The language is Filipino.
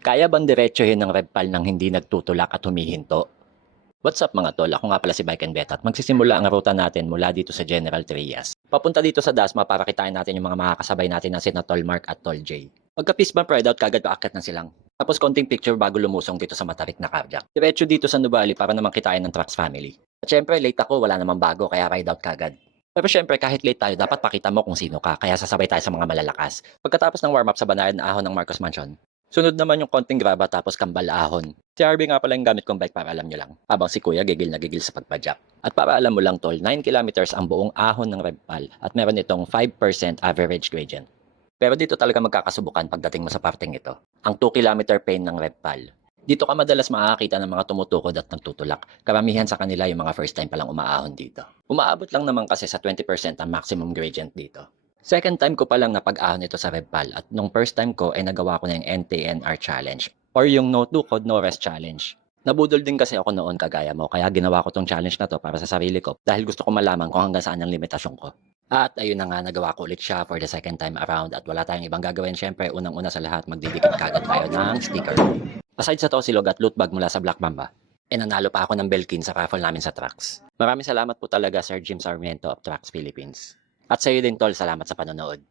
Kaya bang diretsuhin ng Repal nang hindi nagtutulak at humihinto? What's up mga tol? Ako nga pala si Bike and Bet at magsisimula ang ruta natin mula dito sa General Trias. Papunta dito sa Dasma para kitain natin yung mga makakasabay natin na sina Tol Mark at Tol J. Pagka peace bump ride out, kagad paakyat ng silang. Tapos konting picture bago lumusong dito sa matarik na cardiac. Diretso dito sa Nubali para naman kitain ng Trax family. At syempre, late ako, wala namang bago, kaya ride out kagad. Pero syempre, kahit late tayo, dapat pakita mo kung sino ka, kaya sasabay tayo sa mga malalakas. Pagkatapos ng warm-up sa banayan na ahon ng Marcos Mansion, sunod naman yung konting graba tapos kambal ahon. Si RB nga pala yung gamit kong bike para alam nyo lang. Habang si Kuya gigil na gigil sa pagpadyak. At para alam mo lang tol, 9 kilometers ang buong ahon ng Repal at meron itong 5% average gradient. Pero dito talaga magkakasubukan pagdating mo sa parting ito. Ang 2 kilometer pain ng Repal. Dito ka madalas makakakita ng mga tumutukod at nagtutulak. Karamihan sa kanila yung mga first time palang umaahon dito. Umaabot lang naman kasi sa 20% ang maximum gradient dito. Second time ko palang napag-ahon ito sa Repal at nung first time ko ay nagawa ko na yung NTNR challenge or yung no tukod no rest challenge. Nabudol din kasi ako noon kagaya mo kaya ginawa ko tong challenge na to para sa sarili ko dahil gusto ko malaman kung hanggang saan ang limitasyon ko. At ayun na nga nagawa ko ulit siya for the second time around at wala tayong ibang gagawin syempre unang-una sa lahat magdidikit kagad tayo ng sticker. Aside sa to silog at loot bag mula sa Black Mamba. E nanalo pa ako ng Belkin sa raffle namin sa Trax. Maraming salamat po talaga Sir Jim Sarmiento of Trax Philippines. At sa iyo din tol, salamat sa panonood.